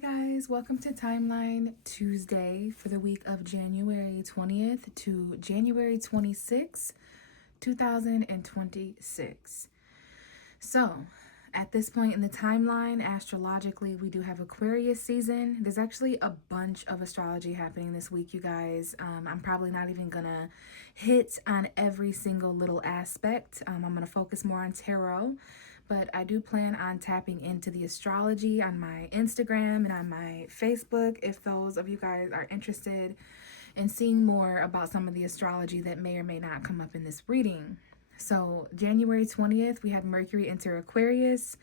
Hi guys, welcome to Timeline Tuesday for the week of January 20th to January 26th, 2026. So, at this point in the timeline, astrologically, we do have Aquarius season. There's actually a bunch of astrology happening this week, you guys. I'm probably not even gonna hit on every single little aspect. I'm gonna focus more on tarot, but I do plan on tapping into the astrology on my Instagram and on my Facebook if those of you guys are interested in seeing more about some of the astrology that may or may not come up in this reading. So, January 20th, we had Mercury enter Aquarius.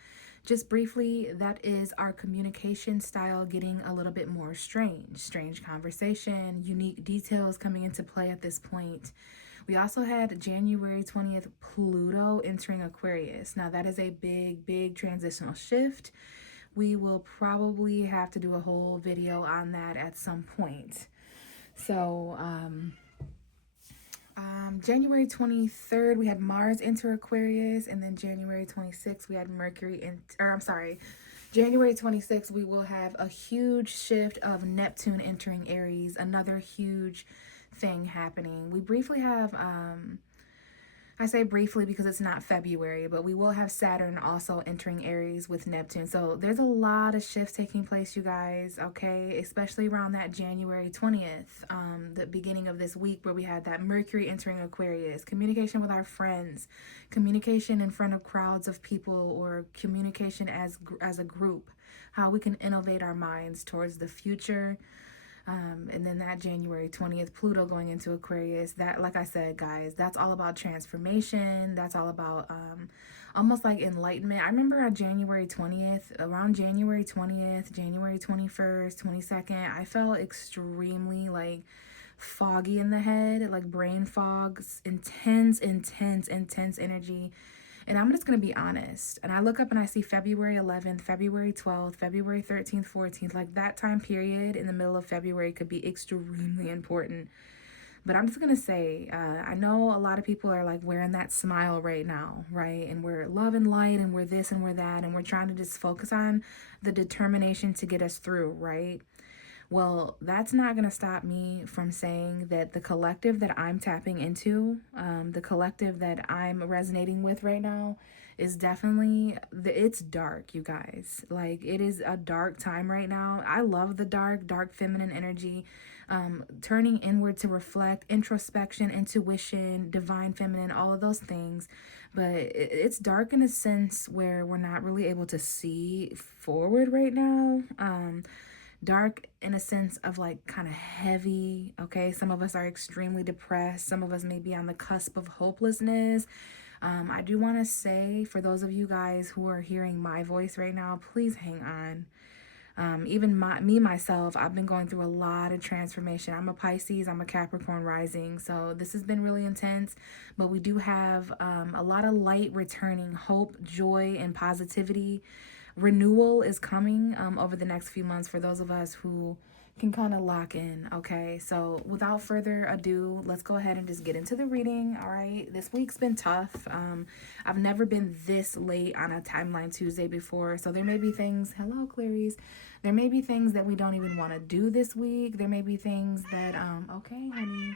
Just briefly, that is our communication style getting a little bit more strange conversation, unique details coming into play at this point. We also had January 20th, Pluto entering Aquarius. Now, that is a big transitional shift. We will probably have to do a whole video on that at some point. So, January 23rd, we had Mars enter Aquarius, and then January 26th, we had January 26th, we will have a huge shift of Neptune entering Aries, another huge thing happening. We briefly have, I say briefly because it's not February, but we will have Saturn also entering Aries with Neptune. So there's a lot of shifts taking place, you guys, okay? Especially around that January 20th, the beginning of this week where we had that Mercury entering Aquarius, communication with our friends, communication in front of crowds of people, or communication as a group, how we can innovate our minds towards the future. And then that January 20th, Pluto going into Aquarius, that, like I said, guys, that's all about transformation. That's all about almost like enlightenment. I remember on January 20th, around January 20th, January 21st, 22nd, I felt extremely like foggy in the head, like brain fog, intense energy. And I'm just going to be honest. And I look up and I see February 11th, February 12th, February 13th, 14th. Like that time period in the middle of February could be extremely important. But I'm just going to say, I know a lot of people are like wearing that smile right now, right? And we're love and light and we're this and we're that. And we're trying to just focus on the determination to get us through, right? Well, that's not going to stop me from saying that the collective that I'm tapping into, the collective that I'm resonating with right now, is definitely, it's dark, you guys. Like, it is a dark time right now. I love the dark feminine energy, turning inward to reflect, introspection, intuition, divine feminine, all of those things. But it's dark in a sense where we're not really able to see forward right now. Dark in a sense of like kind of heavy, okay? Some of us are extremely depressed. Some of us may be on the cusp of hopelessness. I do want to say, for those of you guys who are hearing my voice right now, please hang on. Even myself, I've been going through a lot of transformation. I'm a Pisces, I'm a Capricorn rising, so this has been really intense, but we do have a lot of light returning, hope, joy, and positivity. Renewal is coming over the next few months for those of us who can kind of lock in, okay? So without further ado, let's go ahead and just get into the reading, all right? This week's been tough. I've never been this late on a Timeline Tuesday before, so there may be things, hello, Clarice. There may be things that we don't even want to do this week. There may be things that, okay, honey.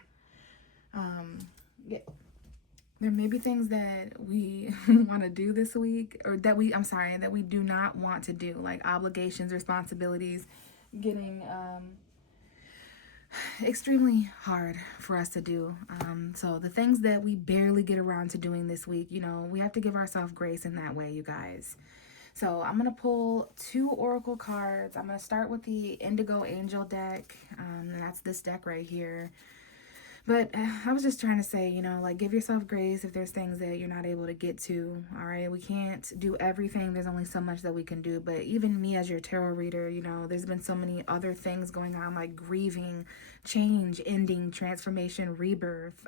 Yeah. There may be things that we want to do this week, or that we do not want to do, like obligations, responsibilities, getting extremely hard for us to do. So the things that we barely get around to doing this week, you know, we have to give ourselves grace in that way, you guys. So I'm going to pull 2 oracle cards. I'm going to start with the Indigo Angel deck, and that's this deck right here. But I was just trying to say, you know, like, give yourself grace if there's things that you're not able to get to, all right? We can't do everything. There's only so much that we can do. But even me as your tarot reader, you know, there's been so many other things going on, like grieving, change, ending, transformation, rebirth.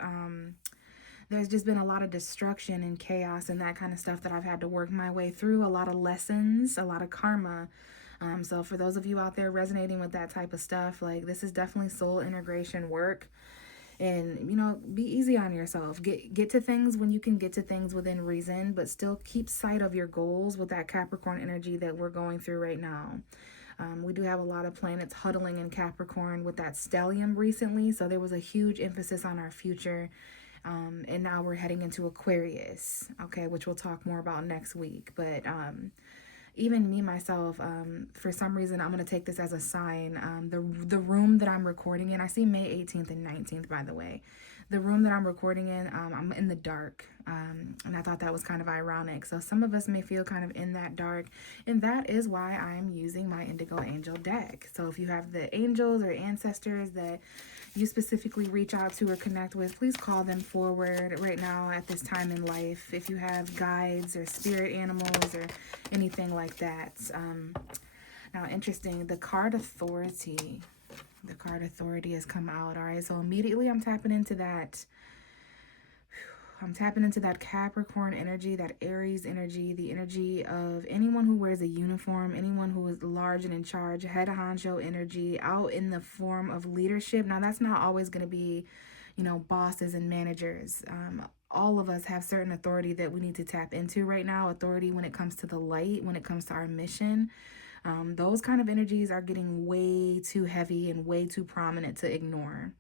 There's just been a lot of destruction and chaos and that kind of stuff that I've had to work my way through, a lot of lessons, a lot of karma. So for those of you out there resonating with that type of stuff, like, this is definitely soul integration work. And, you know, be easy on yourself. Get to things when you can get to things within reason, but still keep sight of your goals with that Capricorn energy that we're going through right now. We do have a lot of planets huddling in Capricorn with that stellium recently, so there was a huge emphasis on our future. And now we're heading into Aquarius, okay, which we'll talk more about next week. But even me myself, for some reason, I'm gonna take this as a sign. The room that I'm recording in, I see May 18th and 19th, by the way. The room that I'm recording in, I'm in the dark, and I thought that was kind of ironic. So some of us may feel kind of in that dark, and that is why I'm using my Indigo Angel deck. So if you have the angels or ancestors that you specifically reach out to or connect with, please call them forward right now at this time in life. If you have guides or spirit animals or anything like that. Now, interesting, the card Authority. The card Authority has come out. All right, so immediately I'm tapping into that. I'm tapping into that Capricorn energy, that Aries energy, the energy of anyone who wears a uniform, anyone who is large and in charge, head honcho energy, out in the form of leadership. Now, that's not always going to be, bosses and managers. All of us have certain authority that we need to tap into right now. Authority when it comes to the light, when it comes to our mission. Those kind of energies are getting way too heavy and way too prominent to ignore.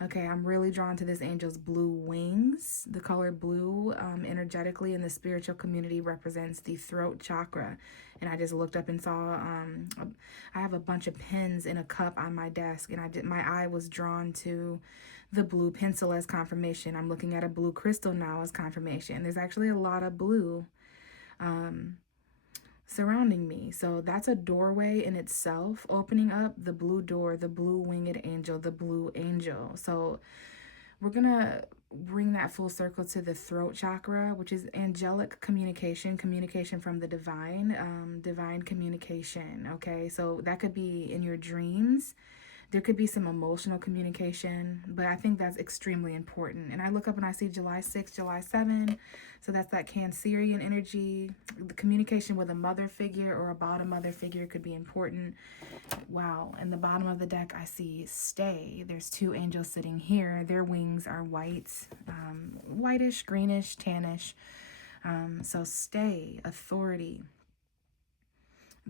Okay, I'm really drawn to this angel's blue wings. The color blue energetically in the spiritual community represents the throat chakra. And I just looked up and saw, I have a bunch of pens in a cup on my desk, and my eye was drawn to the blue pencil as confirmation. I'm looking at a blue crystal now as confirmation. There's actually a lot of blue surrounding me. So that's a doorway in itself, opening up the blue door, the blue winged angel, the blue angel. So we're going to bring that full circle to the throat chakra, which is angelic communication from the divine, divine communication. Okay, so that could be in your dreams. There could be some emotional communication, but I think that's extremely important. And I look up and I see July 6, July 7. So that's that Cancerian energy. The communication with a mother figure or about a mother figure could be important. Wow. In the bottom of the deck, I see stay. There's two angels sitting here. Their wings are white, whitish, greenish, tannish. So stay, authority.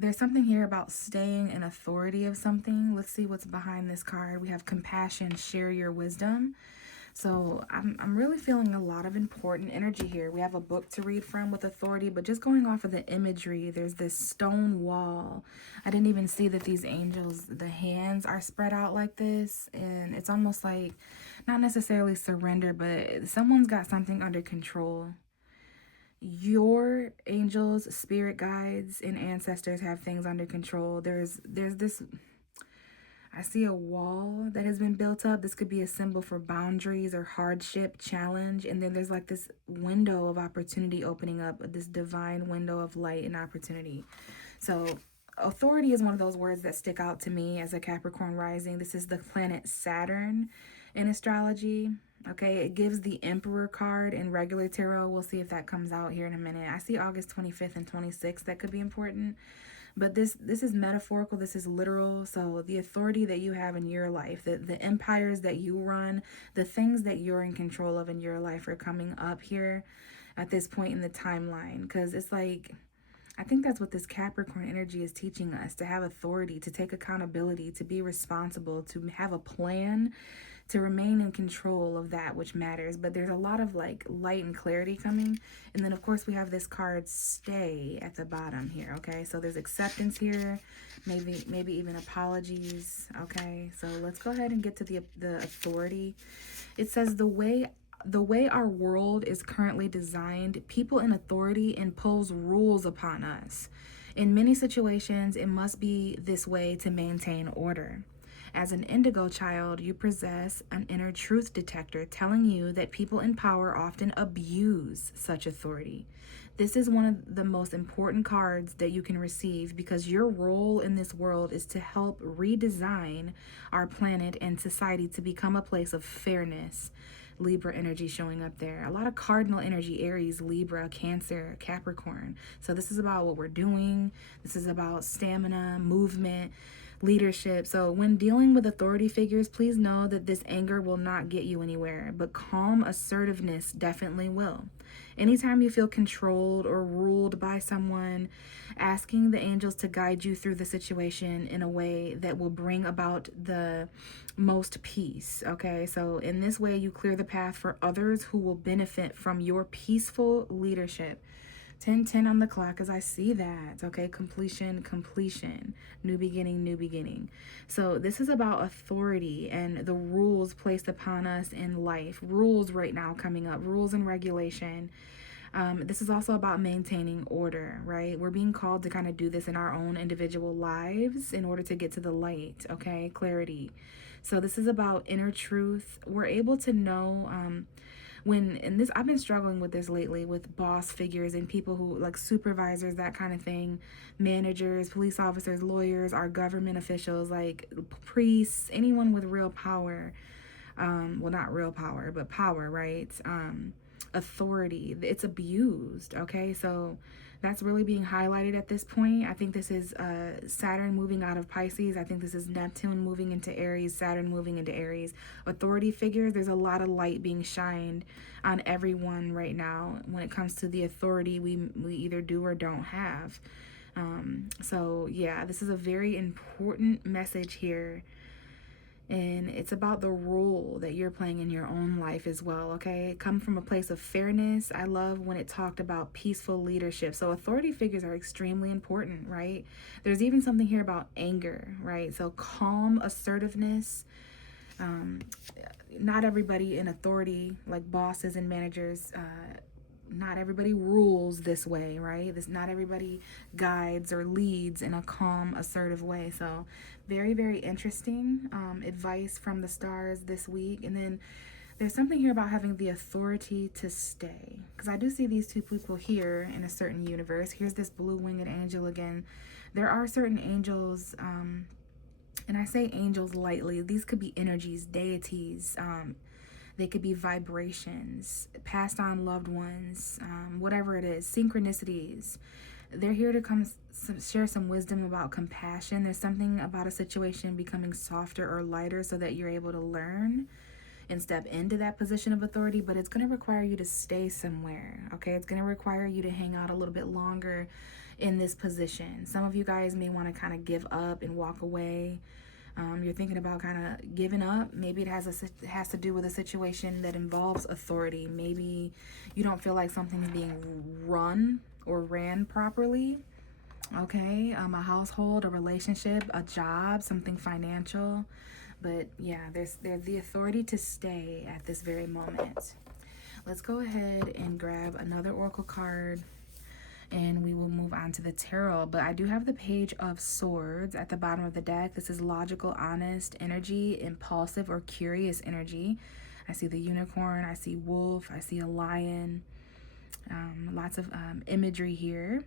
There's something here about staying in authority of something. Let's see what's behind this card. We have compassion, share your wisdom. So I'm really feeling a lot of important energy here. We have a book to read from with authority, but just going off of the imagery, there's this stone wall. I didn't even see that these angels, the hands are spread out like this. And it's almost like, not necessarily surrender, but someone's got something under control. Your angels, spirit guides, and ancestors have things under control. There's this, I see a wall that has been built up. This could be a symbol for boundaries or hardship, challenge. And then there's like this window of opportunity opening up, this divine window of light and opportunity. So authority is one of those words that stick out to me as a Capricorn rising. This is the planet Saturn in astrology. Okay, it gives the Emperor card in regular tarot. We'll see if that comes out here in a minute. I see August 25th and 26th. That could be important. But this is metaphorical. This is literal. So the authority that you have in your life, the empires that you run, the things that you're in control of in your life are coming up here at this point in the timeline. Because it's like, I think that's what this Capricorn energy is teaching us, to have authority, to take accountability, to be responsible, to have a plan, to remain in control of that which matters. But there's a lot of like light and clarity coming. And then of course we have this card stay at the bottom here. Okay, so there's acceptance here, maybe even apologies. Okay, so let's go ahead and get to the authority. It says the way our world is currently designed, people in authority impose rules upon us. In many situations, it must be this way to maintain order. As an indigo child, you possess an inner truth detector telling you that people in power often abuse such authority. This is one of the most important cards that you can receive, because your role in this world is to help redesign our planet and society to become a place of fairness. Libra energy showing up there. A lot of cardinal energy, Aries, Libra, Cancer, Capricorn. So this is about what we're doing. This is about stamina, movement. leadership. So when dealing with authority figures, please know that this anger will not get you anywhere, but calm assertiveness definitely will. Anytime you feel controlled or ruled by someone, asking the angels to guide you through the situation in a way that will bring about the most peace. Okay, so in this way, you clear the path for others who will benefit from your peaceful leadership. 10:10 on the clock as I see that. Okay, completion, new beginning. So this is about authority and the rules placed upon us in life. Rules right now coming up, rules and regulation. This is also about maintaining order, right? We're being called to kind of do this in our own individual lives in order to get to the light, okay? Clarity. So this is about inner truth. We're able to know and this, I've been struggling with this lately with boss figures and people who like supervisors, that kind of thing, managers, police officers, lawyers, our government officials, like priests, anyone with real power. Well, not real power, but power, right? Authority, it's abused. Okay, so that's really being highlighted at this point. I think this is Saturn moving out of Pisces. I think this is Neptune moving into Aries, Saturn moving into Aries. Authority figures, there's a lot of light being shined on everyone right now when it comes to the authority we either do or don't have. So yeah, this is a very important message here. And it's about the role that you're playing in your own life as well, okay? Come from a place of fairness. I love when it talked about peaceful leadership. So authority figures are extremely important, right? There's even something here about anger, right? So calm assertiveness. Not everybody in authority, like bosses and managers, not everybody rules this way, right? Not everybody guides or leads in a calm, assertive way. So very, very interesting advice from the stars this week. And then there's something here about having the authority to stay, because I do see these two people here in a certain universe. Here's this blue winged angel again. There are certain angels, and I say angels lightly. These could be energies, deities, they could be vibrations, passed on loved ones, whatever it is, synchronicities. They're here to come share some wisdom about compassion. There's something about a situation becoming softer or lighter so that you're able to learn and step into that position of authority, but it's going to require you to stay somewhere, okay? It's going to require you to hang out a little bit longer in this position. Some of you guys may want to kind of give up and walk away. You're thinking about kind of giving up. Maybe it has to do with a situation that involves authority. Maybe you don't feel like something's being run or ran properly. Okay, a household, a relationship, a job, something financial. But yeah, there's the authority to stay at this very moment. Let's go ahead and grab another oracle card, and we will move on to the tarot. But I do have the Page of Swords at the bottom of the deck. This is logical, honest energy, impulsive or curious energy. I see the unicorn, I see wolf, I see a lion. Lots of imagery here.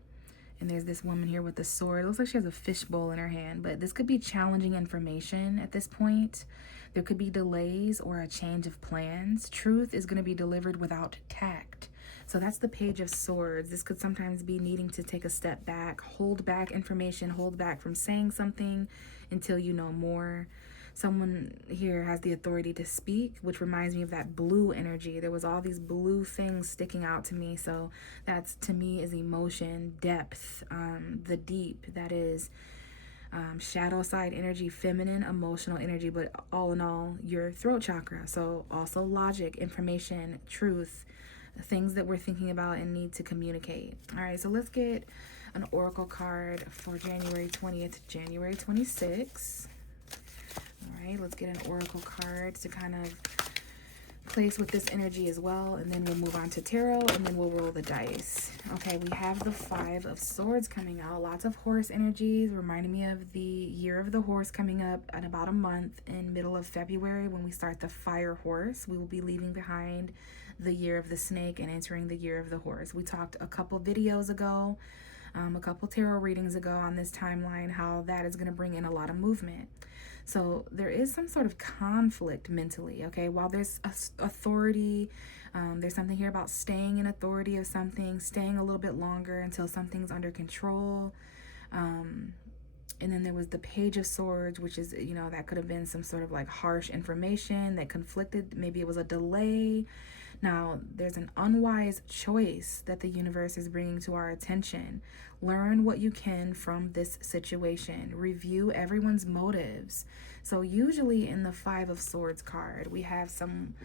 And there's this woman here with the sword. It looks like she has a fishbowl in her hand, but this could be challenging information at this point. There could be delays or a change of plans. Truth is going to be delivered without tact. So that's the Page of Swords. This could sometimes be needing to take a step back, hold back information, hold back from saying something until you know more. Someone here has the authority to speak, which reminds me of that blue energy. There was all these blue things sticking out to me. So that's, to me, is emotion, depth, the deep. That is shadow side energy, feminine, emotional energy, but all in all, your throat chakra. So also logic, information, truth, things that we're thinking about and need to communicate. All right, so let's get an oracle card for January 20th, January 26th. All right, let's get an oracle card to kind of place with this energy as well, and then we'll move on to tarot, and then we'll roll the dice. Okay, we have the Five of Swords coming out. Lots of horse energies, reminding me of the year of the horse coming up in about a month in middle of February when we start the fire horse. We will be leaving behind the year of the snake and entering the year of the horse. We talked a couple videos ago, a couple tarot readings ago on this timeline, how that is going to bring in a lot of movement. So there is some sort of conflict mentally, okay? While there's authority, there's something here about staying in authority of something, staying a little bit longer until something's under control. And then there was the Page of Swords, which is, you know, that could have been some sort of like harsh information that conflicted. Maybe it was a delay. Now, there's an unwise choice that the universe is bringing to our attention. Learn what you can from this situation. Review everyone's motives. So usually in the Five of Swords card, we have someone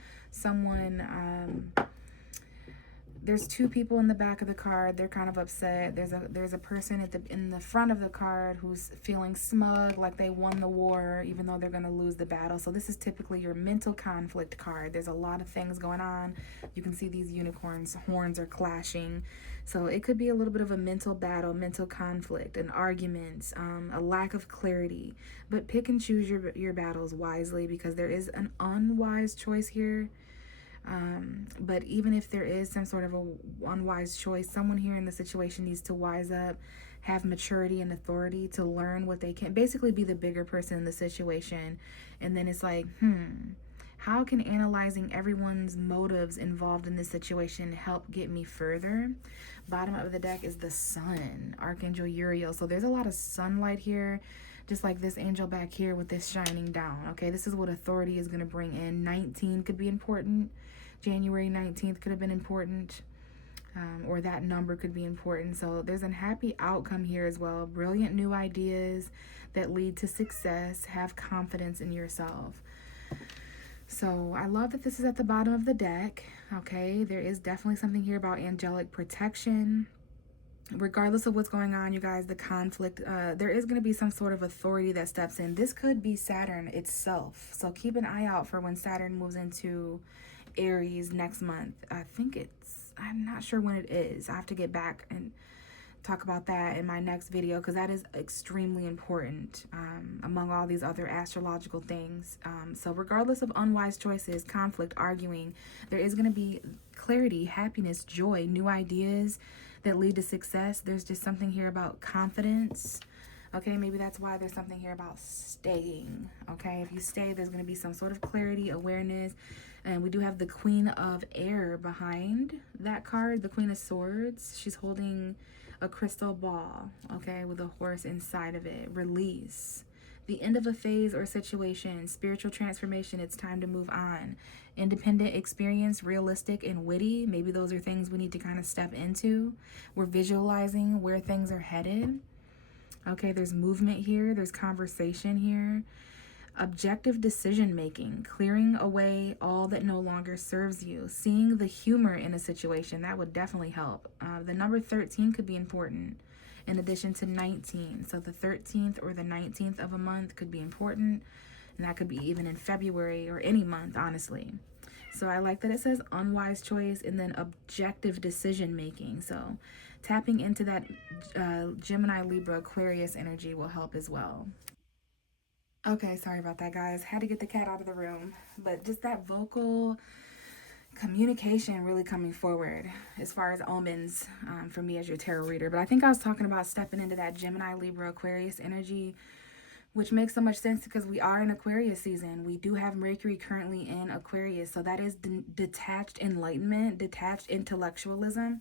there's two people in the back of the card. They're kind of upset. There's a person in the front of the card who's feeling smug, like they won the war, even though they're going to lose the battle. So this is typically your mental conflict card. There's a lot of things going on. You can see these unicorns' horns are clashing. So it could be a little bit of a mental battle, mental conflict, an argument, a lack of clarity. But pick and choose your battles wisely, because there is an unwise choice here. But even if there is some sort of a unwise choice, someone here in the situation needs to wise up, have maturity and authority to learn what they can, basically be the bigger person in the situation. And then it's like, how can analyzing everyone's motives involved in this situation help get me further? Bottom of the deck is the Sun, Archangel Uriel. So there's a lot of sunlight here, just like this angel back here with this shining down. Okay, this is what authority is going to bring in. 19 could be important. January 19th could have been important, or that number could be important. So there's a happy outcome here as well. Brilliant new ideas that lead to success. Have confidence in yourself. So I love that this is at the bottom of the deck. Okay, there is definitely something here about angelic protection. Regardless of what's going on, you guys, the conflict, there is going to be some sort of authority that steps in. This could be Saturn itself. So keep an eye out for when Saturn moves into Aries next month. I'm not sure when it is. I have to get back and talk about that in my next video, because that is extremely important among all these other astrological things. So regardless of unwise choices, conflict, arguing, there is going to be clarity, happiness, joy, new ideas that lead to success. There's just something here about confidence. Okay, maybe that's why there's something here about staying. Okay, if you stay, there's going to be some sort of clarity, awareness. And we do have the Queen of Air behind that card, the Queen of Swords. She's holding a crystal ball, okay, with a horse inside of it. Release. The end of a phase or situation, spiritual transformation. It's time to move on. Independent experience, realistic and witty. Maybe those are things we need to kind of step into. We're visualizing where things are headed. Okay, there's movement here. There's conversation here. Objective decision making, clearing away all that no longer serves you, seeing the humor in a situation, that would definitely help. The number 13 could be important in addition to 19. So the 13th or the 19th of a month could be important, and that could be even in February or any month, honestly. So I like that it says unwise choice and then objective decision making. So tapping into that Gemini, Libra, Aquarius energy will help as well. Okay, sorry about that, guys. Had to get the cat out of the room. But just that vocal communication really coming forward as far as omens for me as your tarot reader. But I think I was talking about stepping into that Gemini, Libra, Aquarius energy, which makes so much sense because we are in Aquarius season. We do have Mercury currently in Aquarius. So that is detached enlightenment, detached intellectualism.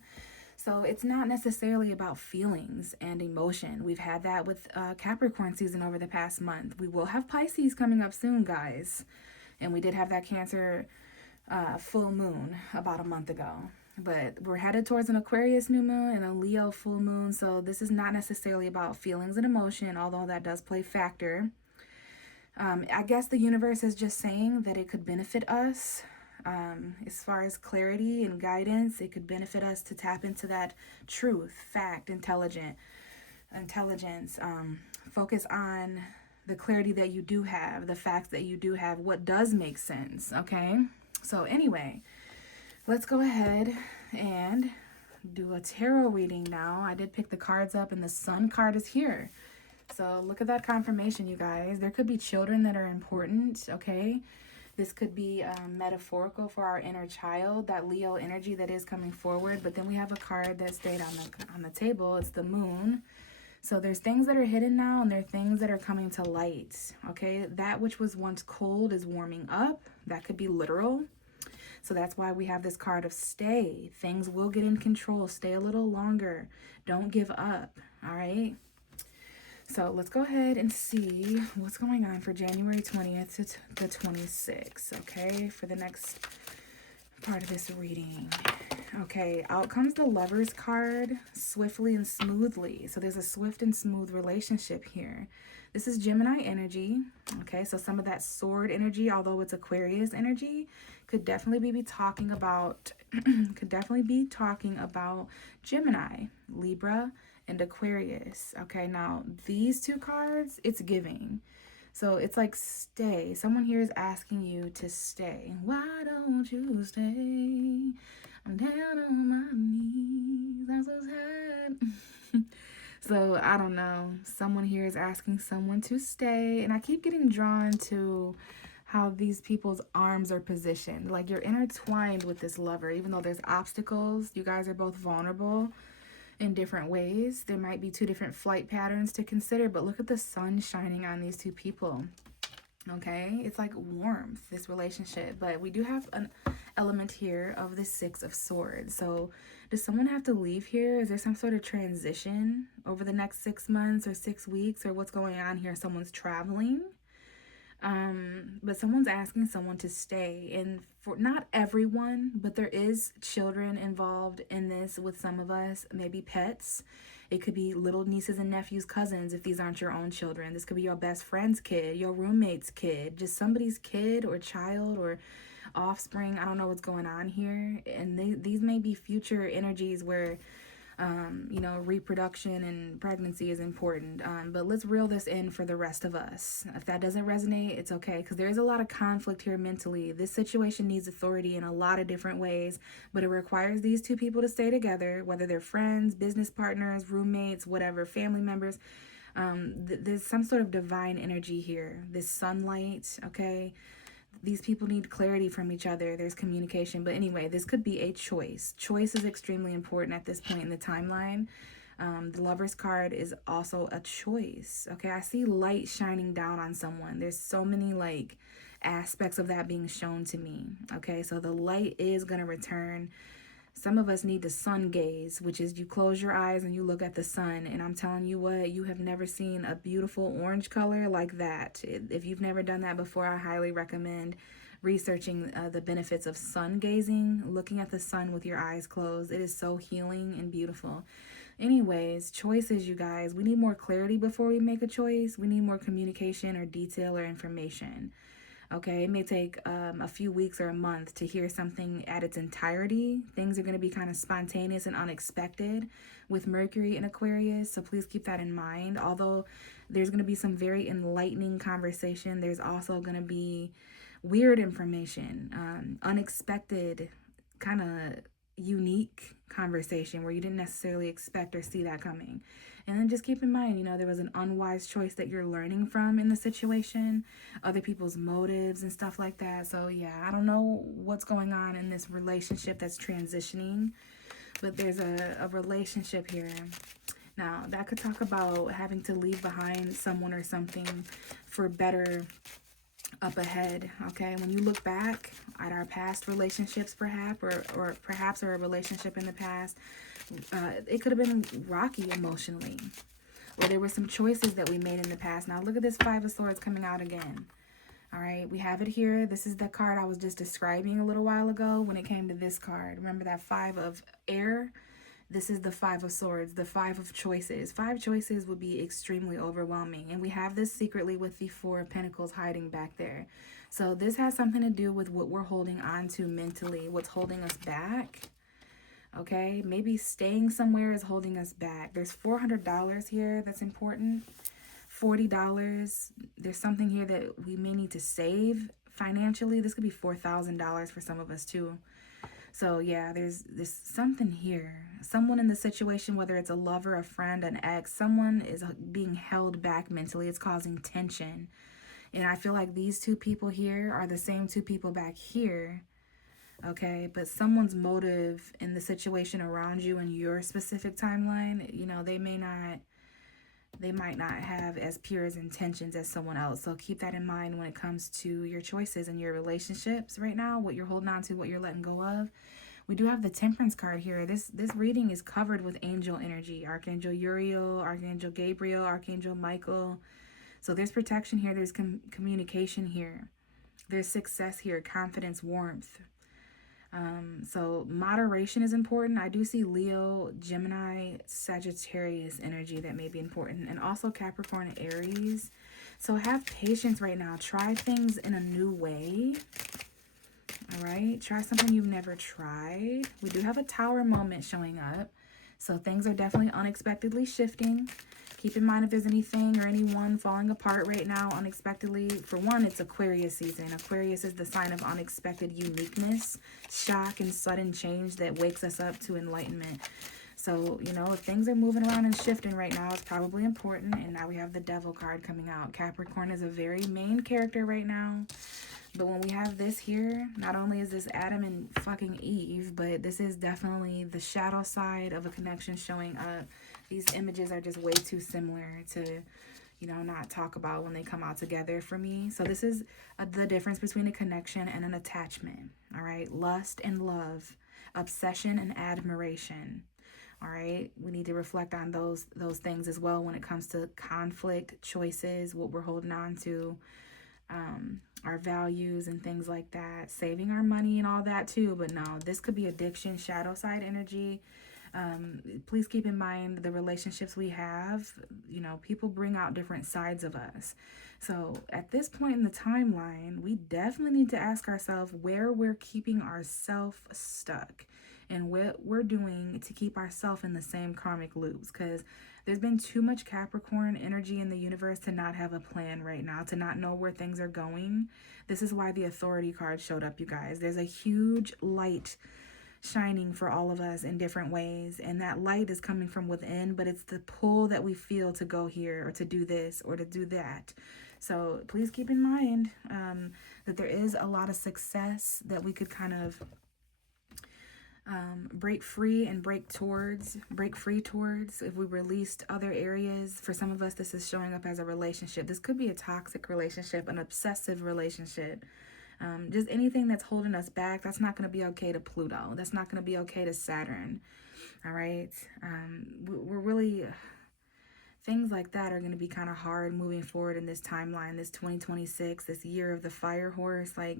So it's not necessarily about feelings and emotion. We've had that with Capricorn season over the past month. We will have Pisces coming up soon, guys. And we did have that Cancer full moon about a month ago. But we're headed towards an Aquarius new moon and a Leo full moon. So this is not necessarily about feelings and emotion, although that does play factor. I guess the universe is just saying that it could benefit us. As far as clarity and guidance, it could benefit us to tap into that truth, fact, intelligence. Focus on the clarity that you do have, the facts that you do have, what does make sense, okay? So anyway, let's go ahead and do a tarot reading now. I did pick the cards up and the Sun card is here. So look at that confirmation, you guys. There could be children that are important, okay? This could be metaphorical for our inner child, that Leo energy that is coming forward. But then we have a card that stayed on the table. It's the Moon. So there's things that are hidden now, and there are things that are coming to light. Okay, that which was once cold is warming up. That could be literal. So that's why we have this card of stay. Things will get in control. Stay a little longer. Don't give up. All right. So let's go ahead and see what's going on for January 20th to the 26th, okay, for the next part of this reading. Okay, out comes the Lover's card, swiftly and smoothly. So there's a swift and smooth relationship here. This is Gemini energy. Okay, so some of that sword energy, although it's Aquarius energy, could definitely be talking about Gemini, Libra, and Aquarius. Okay, now these two cards, it's giving. So it's like stay. Someone here is asking you to stay. Why don't you stay? I'm down on my knees. I'm so sad. So I don't know. Someone here is asking someone to stay. And I keep getting drawn to how these people's arms are positioned. Like you're intertwined with this lover. Even though there's obstacles, you guys are both vulnerable in different ways. There might be two different flight patterns to consider, but look at the sun shining on these two people. Okay, it's like warmth, this relationship. But we do have an element here of the Six of Swords. So does someone have to leave here? Is there some sort of transition over the next 6 months or 6 weeks, or what's going on here? Someone's traveling. But someone's asking someone to stay, and for not everyone, but there is children involved in this with some of us, maybe pets. It could be little nieces and nephews, cousins, if these aren't your own children. This could be your best friend's kid, your roommate's kid, just somebody's kid or child or offspring. I don't know what's going on here. And these may be future energies where reproduction and pregnancy is important. But let's reel this in for the rest of us. If that doesn't resonate, it's okay, because there is a lot of conflict here mentally. This situation needs authority in a lot of different ways, but it requires these two people to stay together, whether they're friends, business partners, roommates, whatever, family members. There's some sort of divine energy here. This sunlight, okay? These people need clarity from each other. There's communication. But anyway, this could be a choice. Choice is extremely important at this point in the timeline. The Lover's card is also a choice. Okay, I see light shining down on someone. There's so many like aspects of that being shown to me. Okay, so the light is going to return. Some of us need to sun gaze, which is you close your eyes and you look at the sun. And I'm telling you what, you have never seen a beautiful orange color like that. If you've never done that before, I highly recommend researching the benefits of sun gazing, looking at the sun with your eyes closed. It is so healing and beautiful. Anyways, choices, you guys. We need more clarity before we make a choice. We need more communication or detail or information. Okay, it may take a few weeks or a month to hear something at its entirety. Things are going to be kind of spontaneous and unexpected with Mercury in Aquarius, so please keep that in mind. Although there's going to be some very enlightening conversation, there's also going to be weird information, unexpected, kind of unique conversation where you didn't necessarily expect or see that coming. And then just keep in mind, there was an unwise choice that you're learning from in the situation, other people's motives and stuff like that. So yeah, I don't know what's going on in this relationship that's transitioning, but there's a relationship here. Now, that could talk about having to leave behind someone or something for better up ahead. Okay, when you look back at our past relationships, perhaps or a relationship in the past, it could have been rocky emotionally, or there were some choices that we made in the past. Now look at this Five of Swords coming out again. All right, we have it here. This is the card I was just describing a little while ago when it came to this card. Remember that Five of Air? This is the Five of Swords, the Five of Choices. 5 choices would be extremely overwhelming. And we have this secretly with the Four of Pentacles hiding back there. So this has something to do with what we're holding on to mentally, what's holding us back. Okay, maybe staying somewhere is holding us back. There's $400 here that's important. $40. There's something here that we may need to save financially. This could be $4,000 for some of us too. So yeah, there's something here. Someone in the situation, whether it's a lover, a friend, an ex, someone is being held back mentally. It's causing tension. And I feel like these two people here are the same two people back here. Okay, but someone's motive in the situation around you in your specific timeline, they might not have as pure as intentions as someone else. So keep that in mind when it comes to your choices and your relationships right now, what you're holding on to, what you're letting go of. We do have the Temperance card here. This reading is covered with angel energy. Archangel Uriel, Archangel Gabriel, Archangel Michael. So there's protection here. There's communication here. There's success here, confidence, warmth. So moderation is important. I do see Leo, Gemini, Sagittarius energy that may be important. And also Capricorn and Aries. So have patience right now. Try things in a new way. All right. Try something you've never tried. We do have a Tower moment showing up. So things are definitely unexpectedly shifting. Keep in mind if there's anything or anyone falling apart right now unexpectedly. For one, it's Aquarius season. Aquarius is the sign of unexpected uniqueness, shock, and sudden change that wakes us up to enlightenment. So, you know, if things are moving around and shifting right now, it's probably important. And now we have the Devil card coming out. Capricorn is a very main character right now. But when we have this here, not only is this Adam and fucking Eve, but this is definitely the shadow side of a connection showing up. These images are just way too similar to, you know, not talk about when they come out together for me. So this is the difference between a connection and an attachment. All right. Lust and love, obsession and admiration. All right. We need to reflect on those things as well when it comes to conflict, choices, what we're holding on to, our values and things like that, saving our money and all that too. But no, this could be addiction, shadow side energy. Please keep in mind the relationships we have. You know, people bring out different sides of us. So at this point in the timeline, we definitely need to ask ourselves where we're keeping ourselves stuck and what we're doing to keep ourselves in the same karmic loops, because there's been too much Capricorn energy in the universe to not have a plan right now, to not know where things are going. This is why the Authority card showed up, you guys. There's a huge light shining for all of us in different ways, and that light is coming from within, but it's the pull that we feel to go here or to do this or to do that. So please keep in mind that there is a lot of success that we could kind of break free towards if we released other areas. For some of us, this is showing up as a relationship. This could be a toxic relationship, an obsessive relationship. Just anything that's holding us back, that's not going to be okay to Pluto. That's not going to be okay to Saturn. All right. We're really, things like that are going to be kind of hard moving forward in this timeline, this 2026, this year of the fire horse. Like,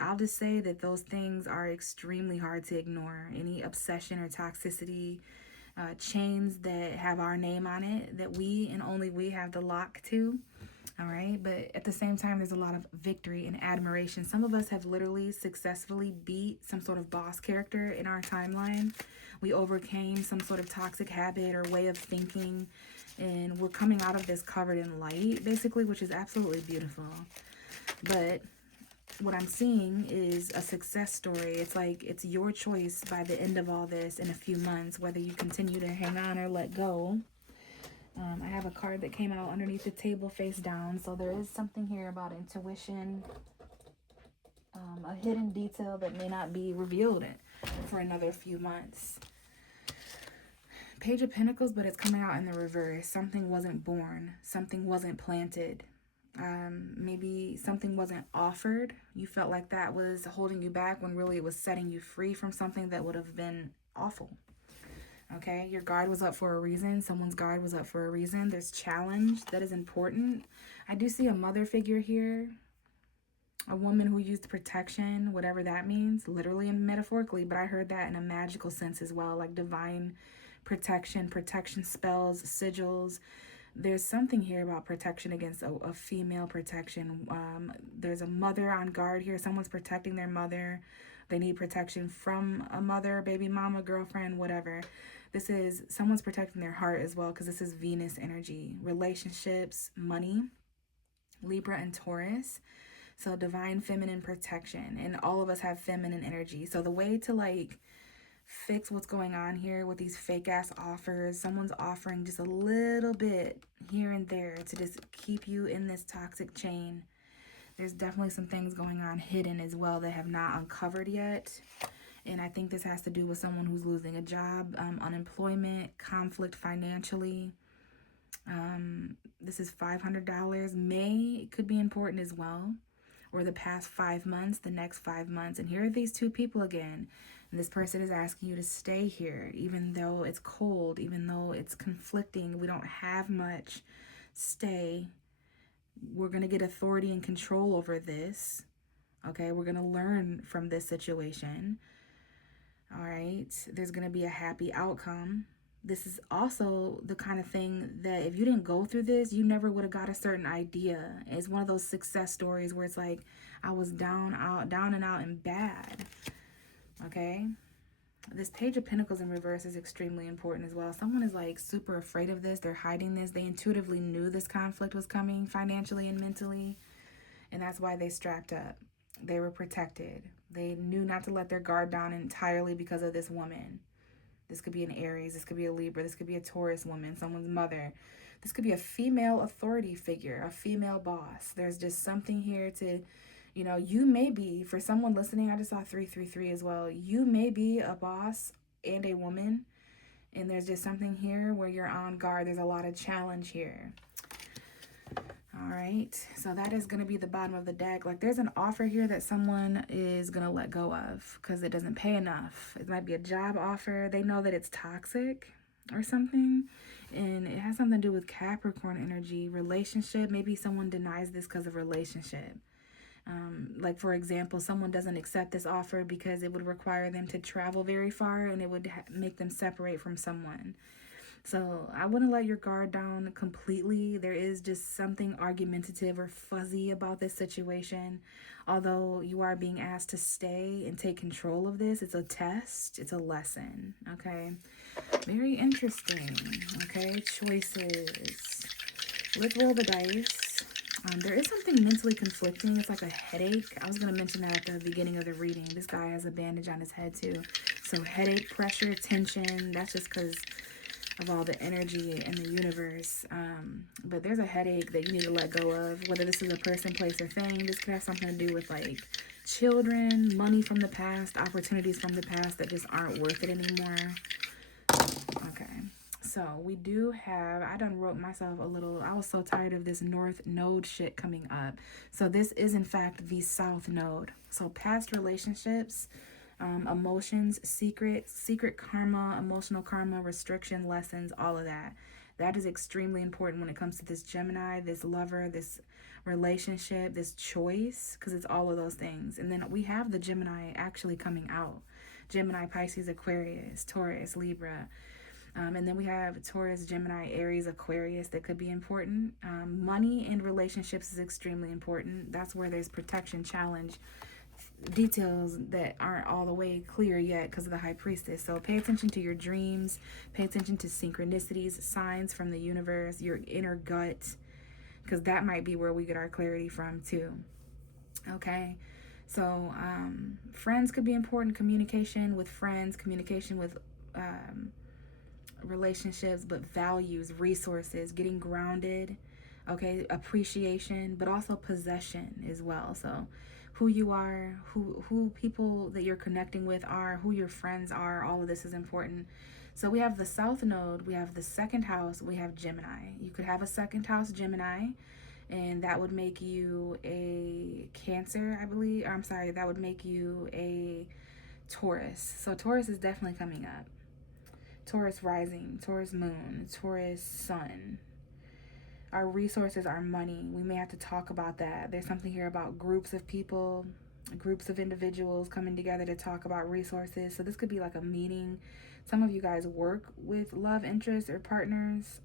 I'll just say that those things are extremely hard to ignore. Any obsession or toxicity, chains that have our name on it, that we and only we have the lock to. All right. But at the same time, there's a lot of victory and admiration. Some of us have literally successfully beat some sort of boss character in our timeline. We overcame some sort of toxic habit or way of thinking. And we're coming out of this covered in light, basically, which is absolutely beautiful. But what I'm seeing is a success story. It's like it's your choice by the end of all this in a few months, whether you continue to hang on or let go. I have a card that came out underneath the table face down. So there is something here about intuition, a hidden detail that may not be revealed for another few months. Page of Pentacles, but it's coming out in the reverse. Something wasn't born. Something wasn't planted. Maybe something wasn't offered. You felt like that was holding you back when really it was setting you free from something that would have been awful. Okay, your guard was up for a reason. Someone's guard was up for a reason. There's challenge that is important. I do see a mother figure here. A woman who used protection, whatever that means, literally and metaphorically. But I heard that in a magical sense as well, like divine protection spells, sigils. There's something here about protection against a female protection. There's a mother on guard here. Someone's protecting their mother. They need protection from a mother, baby mama, girlfriend, whatever. This is someone's protecting their heart as well, because this is Venus energy. Relationships, money, Libra and Taurus. So divine feminine protection. And all of us have feminine energy. So the way to like fix what's going on here with these fake ass offers, someone's offering just a little bit here and there to just keep you in this toxic chain. There's definitely some things going on hidden as well that have not uncovered yet. And I think this has to do with someone who's losing a job, unemployment, conflict financially. This is $500. It could be important as well. or the past 5 months, the next 5 months. And here are these two people again. And this person is asking you to stay here, even though it's cold, even though it's conflicting. We don't have much. Stay. We're going to get authority and control over this. Okay, we're going to learn from this situation. All right, there's going to be a happy outcome. This is also the kind of thing that if you didn't go through this, you never would have got a certain idea. It's one of those success stories where it's like, I was down and out and bad. Okay, this Page of Pentacles in reverse is extremely important as well. Someone is like super afraid of this. They're hiding this. They intuitively knew this conflict was coming financially and mentally, and that's why they strapped up. They were protected. They knew not to let their guard down entirely because of this woman. This could be an Aries. This could be a Libra. This could be a Taurus woman, someone's mother. This could be a female authority figure, a female boss. There's just something here to, you know, you may be, for someone listening, I just saw 333 as well. You may be a boss and a woman, and there's just something here where you're on guard. There's a lot of challenge here. All right, so that is going to be the bottom of the deck. Like, there's an offer here that someone is going to let go of because it doesn't pay enough. It might be a job offer. They know that it's toxic or something, and it has something to do with Capricorn energy, relationship. Maybe someone denies this because of relationship. Like, for example, someone doesn't accept this offer because it would require them to travel very far, and it would make them separate from someone. So I wouldn't let your guard down completely. There is just something argumentative or fuzzy about this situation. Although you are being asked to stay and take control of this, it's a test. It's a lesson. Okay. Very interesting. Okay. Choices. Let's roll the dice. There is something mentally conflicting. It's like a headache. I was going to mention that at the beginning of the reading. This guy has a bandage on his head too. So headache, pressure, tension. That's just because of all the energy in the universe. But there's a headache that you need to let go of, whether this is a person, place, or thing. This could have something to do with like children, money from the past, opportunities from the past that just aren't worth it anymore. Okay, so we do have, I done wrote myself a little, I was so tired of this North Node shit coming up. So this is in fact the South Node. So past relationships, emotions, secret karma, emotional karma, restriction, lessons, all of that. That is extremely important when it comes to this Gemini, this lover, this relationship, this choice, because it's all of those things. And then we have the Gemini actually coming out. Gemini, Pisces, Aquarius, Taurus, Libra. And then we have Taurus, Gemini, Aries, Aquarius that could be important. Money and relationships is extremely important. That's where there's protection, challenge, details that aren't all the way clear yet because of the High Priestess. So pay attention to your dreams, pay attention to synchronicities, signs from the universe, your inner gut, because that might be where we get our clarity from too. Okay, so friends could be important, communication with friends, communication with relationships, but values, resources, getting grounded, okay, appreciation, but also possession as well. So who you are, who people that you're connecting with are, who your friends are, all of this is important. So we have the South Node, we have the second house, we have Gemini. You could have a second house Gemini, and that would make you a Cancer, I believe. Or I'm sorry, that would make you a Taurus. So Taurus is definitely coming up. Taurus rising, Taurus moon, Taurus sun. Our resources, our money. We may have to talk about that. There's something here about groups of people, groups of individuals coming together to talk about resources. So this could be like a meeting. Some of you guys work with love interests or partners.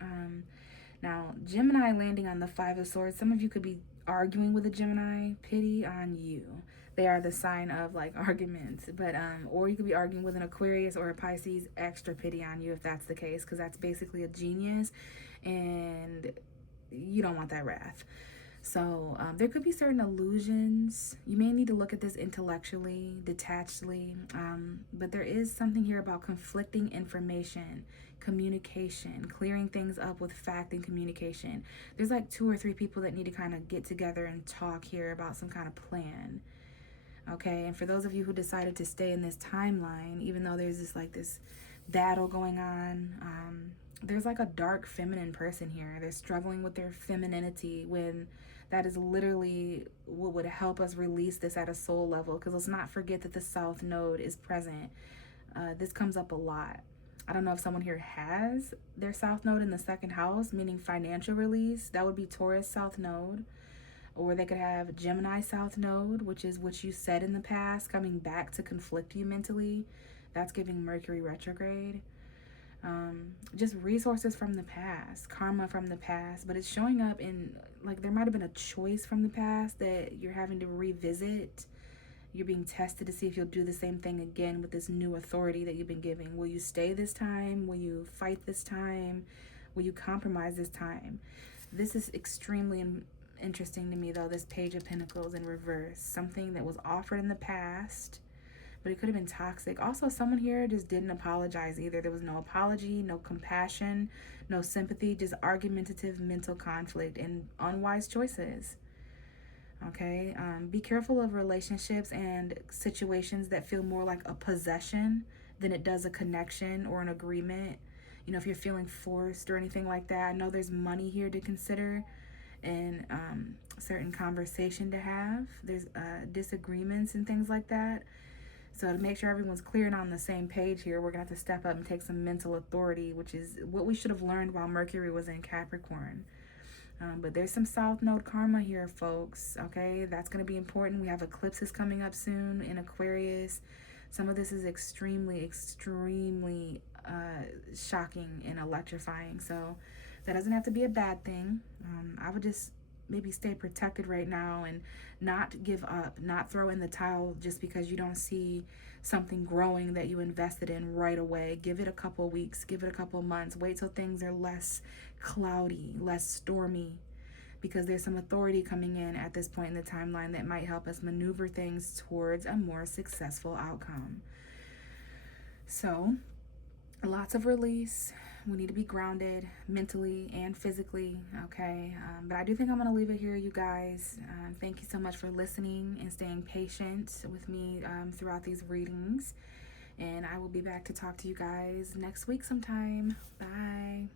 Now, Gemini landing on the Five of Swords. Some of you could be arguing with a Gemini. Pity on you. They are the sign of like arguments. But or you could be arguing with an Aquarius or a Pisces. Extra pity on you if that's the case, because that's basically a genius, and you don't want that wrath. So there could be certain illusions. You may need to look at this intellectually, detachedly, but there is something here about conflicting information, communication, clearing things up with fact and communication. There's like 2 or 3 people that need to kind of get together and talk here about some kind of plan. Okay, and for those of you who decided to stay in this timeline, even though there's this battle going on, there's like a dark feminine person here. They're struggling with their femininity when that is literally what would help us release this at a soul level. Because let's not forget that the South Node is present. This comes up a lot. I don't know if someone here has their South Node in the second house, meaning financial release. That would be Taurus South Node. Or they could have Gemini South Node, which is what you said in the past, coming back to conflict you mentally. That's giving Mercury retrograde. Just resources from the past, karma from the past, but it's showing up in, like, there might have been a choice from the past that you're having to revisit. You're being tested to see if you'll do the same thing again with this new authority that you've been giving. Will you stay this time? Will you fight this time? Will you compromise this time? This is extremely interesting to me, though, this Page of Pentacles in reverse. Something that was offered in the past, but it could have been toxic. Also, someone here just didn't apologize either. There was no apology, no compassion, no sympathy, just argumentative mental conflict and unwise choices. Okay, be careful of relationships and situations that feel more like a possession than it does a connection or an agreement. You know, if you're feeling forced or anything like that, I know there's money here to consider and certain conversation to have. There's disagreements and things like that. So to make sure everyone's clear and on the same page here, we're going to have to step up and take some mental authority, which is what we should have learned while Mercury was in Capricorn. But there's some South Node karma here, folks, okay? That's going to be important. We have eclipses coming up soon in Aquarius. Some of this is extremely, extremely shocking and electrifying. So that doesn't have to be a bad thing. I would just maybe stay protected right now and not give up, not throw in the towel just because you don't see something growing that you invested in right away. Give it a couple weeks, give it a couple months. Wait till things are less cloudy, less stormy, because there's some authority coming in at this point in the timeline that might help us maneuver things towards a more successful outcome. So, lots of release. We need to be grounded mentally and physically, okay? But I do think I'm going to leave it here, you guys. Thank you so much for listening and staying patient with me throughout these readings. And I will be back to talk to you guys next week sometime. Bye.